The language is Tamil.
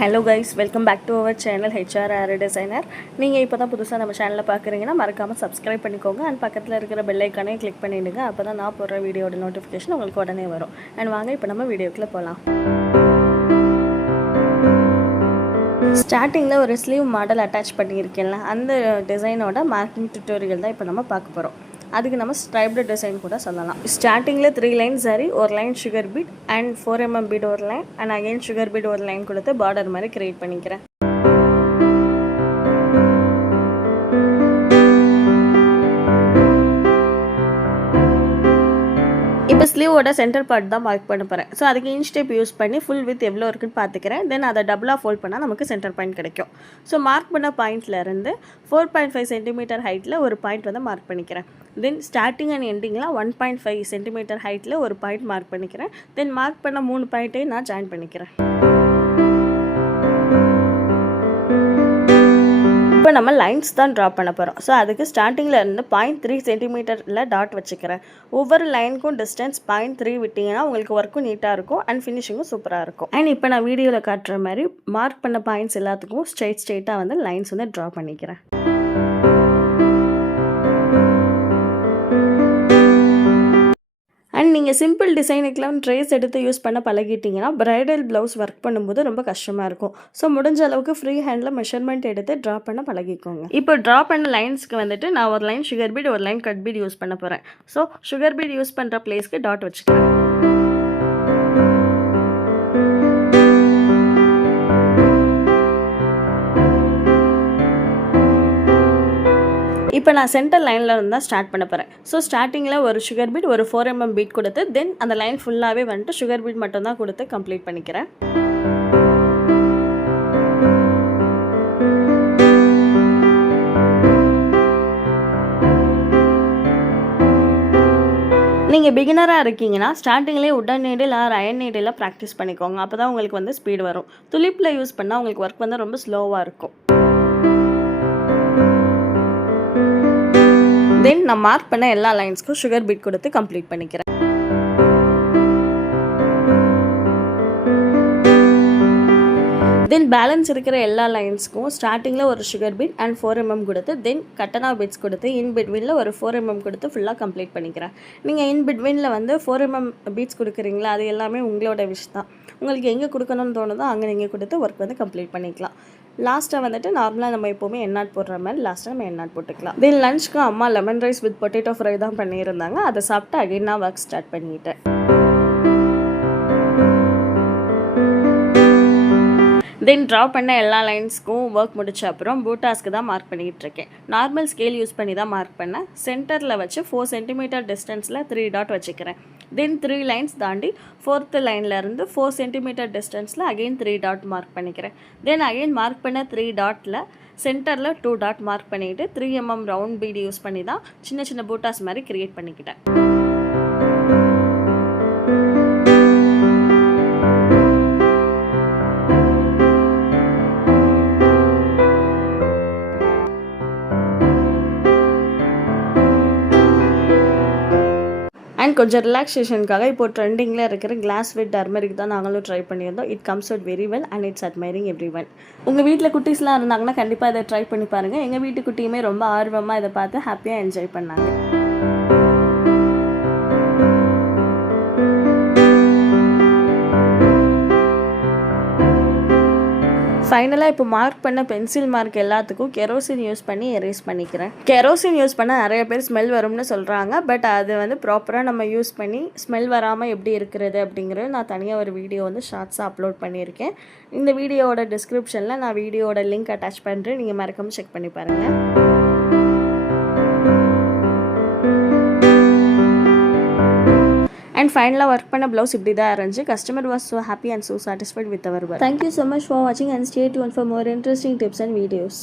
Hello guys, welcome back to our channel HRR Designer. நீங்கள் இப்போ தான் புதுசாக நம்ம சேனலை பார்க்குறீங்கன்னா மறக்காமல் சப்ஸ்கிரைப் பண்ணிக்கோங்க அண்ட் பக்கத்தில் இருக்கிற பெல் ஐக்கானே கிளிக் பண்ணிவிடுங்க. அப்போ தான் நான் போடுற வீடியோட நோட்டிஃபிகேஷன் உங்களுக்கு உடனே வரும். அண்ட் வாங்க இப்போ நம்ம வீடியோக்குள்ளே போகலாம். ஸ்டார்டிங்கில் ஒரு ஸ்லீவ் மாடல் அட்டாச் பண்ணியிருக்கேன்ல, அந்த டிசைனோட மார்க்கிங் டியூட்டோரியல் தான் இப்போ நம்ம பார்க்க போகிறோம். அதுக்கு நம்ம ஸ்ட்ரைப்டு டிசைன் கூட சொல்லலாம். ஸ்டார்டிங்கில் 3 லைன் சரி, ஒரு line sugar bead and 4mm bead ஒரு line and again sugar bead ஒரு லைன் கொடுத்து பார்டர் மாதிரி கிரியேட் பண்ணிக்கிறேன். இப்போ ஸ்லீவோட சென்டர் பார்ட் தான் மார்க் பண்ண போகிறேன். ஸோ அதுக்கு இன்ச் டேப் யூஸ் பண்ணி ஃபுல் வித் எவ்வளோ இருக்குன்னு பார்த்துக்கிறேன். தென் அதை டபுளாக ஃபோல்ட் பண்ணால் நமக்கு சென்டர் பாயிண்ட் கிடைக்கும். ஸோ மார்க் பண்ண பாயிண்ட்லேருந்து 4.5 சென்டிமீட்டர் ஹைட்டில் ஒரு பாயிண்ட் வந்து மார்க் பண்ணிக்கிறேன். தென் ஸ்டார்டிங் அண்ட் எண்டிங்கில் 1.5 சென்டிமீட்டர் ஹைட்டில் ஒரு பாயிண்ட் மார்க் பண்ணிக்கிறேன். தென் மார்க் பண்ண 3 பாயிண்ட்டையும் நான் ஜாயின் பண்ணிக்கிறேன். இப்போ நம்ம லைன்ஸ் தான் ட்ரா பண்ண போகிறோம். ஸோ அதுக்கு ஸ்டார்டிங்கில் இருந்து 0.3 சென்டிமீட்டரில் டாட் வச்சுக்கிறேன். ஒவ்வொரு லைனுக்கும் டிஸ்டன்ஸ் 0.3 விட்டிங்கன்னா உங்களுக்கு ஒர்க்கும் நீட்டாக இருக்கும் அண்ட் ஃபினிஷிங்கும் சூப்பராக இருக்கும். அண்ட் இப்போ நான் வீடியோவில் காட்டுற மாதிரி மார்க் பண்ண பாயிண்ட்ஸ் எல்லாத்துக்கும் ஸ்ட்ரெயிட்டாக வந்து லைன்ஸ் வந்து ட்ரா பண்ணிக்கிறேன். அண்ட் நீங்கள் சிம்பிள் டிசைனுக்கெலாம் ட்ரேஸ் எடுத்து யூஸ் பண்ண பழகிட்டிங்கன்னா ப்ரைடல் ப்ளவுஸ் ஒர்க் பண்ணும்போது ரொம்ப கஷ்டமாக இருக்கும். ஸோ முடிஞ்ச அளவுக்கு ஃப்ரீ ஹேண்டில் மெஷர்மெண்ட் எடுத்து ட்ரா பண்ண பழகிக்கோங்க. இப்போ ட்ரா பண்ண லைன்ஸ்க்கு வந்துட்டு நான் ஒரு லைன் சுகர் பீட் ஒரு லைன் கட் பீட் யூஸ் பண்ண போகிறேன். ஸோ சுகர் பீட் யூஸ் பண்ணுற பிளேஸ்க்கு டாட் வச்சுக்கிறேன். இப்போ நான் சென்டர் லைனில் இருந்து தான் ஸ்டார்ட் பண்ண போகிறேன். ஸோ ஸ்டார்டிங்கில் ஒரு சுகர் பீட் ஒரு 4mm பீட் கொடுத்து தென் அந்த லைன் ஃபுல்லாகவே வந்துட்டு சுகர் பீட் மட்டும் தான் கொடுத்து கம்ப்ளீட் பண்ணிக்கிறேன். நீங்கள் பிகினராக இருக்கீங்கன்னா ஸ்டார்டிங்லேயே உடன் needle or iron needle practice பண்ணிக்கோங்க. அப்போ தான் உங்களுக்கு வந்து ஸ்பீடு வரும். துளிப்பில் யூஸ் பண்ணால் உங்களுக்கு ஒர்க் வந்து ரொம்ப ஸ்லோவாக இருக்கும். தென் நான் மார்க் பண்ண எல்லா லைன்ஸ்க்கும் சுகர் பீட் கொடுத்து கம்ப்ளீட் பண்ணிக்கிறேன். தென் பேலன்ஸ் இருக்கிற எல்லா லைன்ஸ்க்கும் ஸ்டார்டிங்கில் ஒரு சுகர் பீட் அண்ட் 4mm கொடுத்து தென் கட்டனா பீட்ஸ் கொடுத்து இன் பிட்வீனில் ஒரு 4mm கொடுத்து ஃபுல்லாக கம்ப்ளீட் பண்ணிக்கிறேன். நீங்கள் இன் பிட்வீனில் வந்து 4mm பீட்ஸ் கொடுக்குறீங்களா, அது எல்லாமே உங்களோட விஷ் தான். உங்களுக்கு எங்கே கொடுக்கணும்னு தோணுதோ அங்கே நீங்கள் கொடுத்து ஒர்க் வந்து கம்ப்ளீட் பண்ணிக்கலாம். லாஸ்ட்டாக வந்துட்டு நார்மலாக நம்ம எப்போவுமே எண்ணாட் போடுற மாதிரி லாஸ்ட்டாக நம்ம எண்ணாட் போட்டுக்கலாம். தென் லஞ்சுக்கு அம்மா lemon rice with potato fry தான் பண்ணியிருந்தாங்க. அதை சாப்பிட்டு அகைன் நான் ஒர்க் ஸ்டார்ட் பண்ணிட்டேன். தென் ட்ரா பண்ண எல்லா லைன்ஸ்க்கும் ஒர்க் முடிச்ச அப்புறம் பூட்டாஸ்க்கு தான் மார்க் பண்ணிக்கிட்டு இருக்கேன். நார்மல் ஸ்கேல் யூஸ் பண்ணி தான் மார்க் பண்ணேன். சென்டரில் வச்சு 4 சென்டிமீட்டர் டிஸ்டன்ஸில் 3 டாட் வச்சுக்கிறேன். தென் 3 லைன்ஸ் தாண்டி 4th லைன்லேருந்து 4 சென்டிமீட்டர் டிஸ்டன்ஸில் அகெயின் 3 டாட் மார்க் பண்ணிக்கிறேன். தென் அகெயின் மார்க் பண்ண 3 டாட்டில் சென்டரில் 2 டாட் மார்க் பண்ணிவிட்டு 3mm ரவுண்ட் பீட் யூஸ் பண்ணி தான் சின்ன சின்ன பூட்டாஸ் மாதிரி க்ரியேட் பண்ணிக்கிட்டேன். அண்ட் கொஞ்சம் ரிலாக்ஸேஷனுக்காக இப்போ ட்ரெண்டிங்கில் இருக்கிற கிளாஸ் வித் டர்மரிக் தான் நாங்களும் ட்ரை பண்ணியிருந்தோம். It comes out very well and it's admiring every one. உங்கள் வீட்டில் குட்டீஸ்லாம் இருந்தாங்கன்னா கண்டிப்பாக இதை ட்ரை பண்ணி பாருங்கள். எங்கள் வீட்டு குட்டியுமே ரொம்ப ஆர்வமாக இதை பார்த்து ஹாப்பியாக என்ஜாய் பண்ணாங்க. ஃபைனலாக இப்போ மார்க் பண்ண பென்சில் மார்க் எல்லாத்துக்கும் கெரோசின் யூஸ் பண்ணி எரேஸ் பண்ணிக்கிறேன். கெரோசின் யூஸ் பண்ணால் நிறைய பேர் ஸ்மெல் வரும்னு சொல்கிறாங்க. பட் அது வந்து ப்ராப்பராக நம்ம யூஸ் பண்ணி ஸ்மெல் வராமல் எப்படி இருக்கிறது அப்படிங்கிறது நான் தனியாக ஒரு வீடியோ வந்து ஷார்ட்ஸாக அப்லோட் பண்ணியிருக்கேன். இந்த வீடியோவோட டிஸ்கிரிப்ஷனில் நான் வீடியோட லிங்க் அட்டாச் பண்ணுறேன். நீங்கள் மறக்காமல் செக் பண்ணி பாருங்கள். And ஃபைனலாக ஒர்க் பண்ண ப்ளவுஸ் இப்படி தான் இருந்துச்சு. Customer was so happy and so satisfied with our work. Thank you so much for watching and stay tuned for more interesting tips and videos.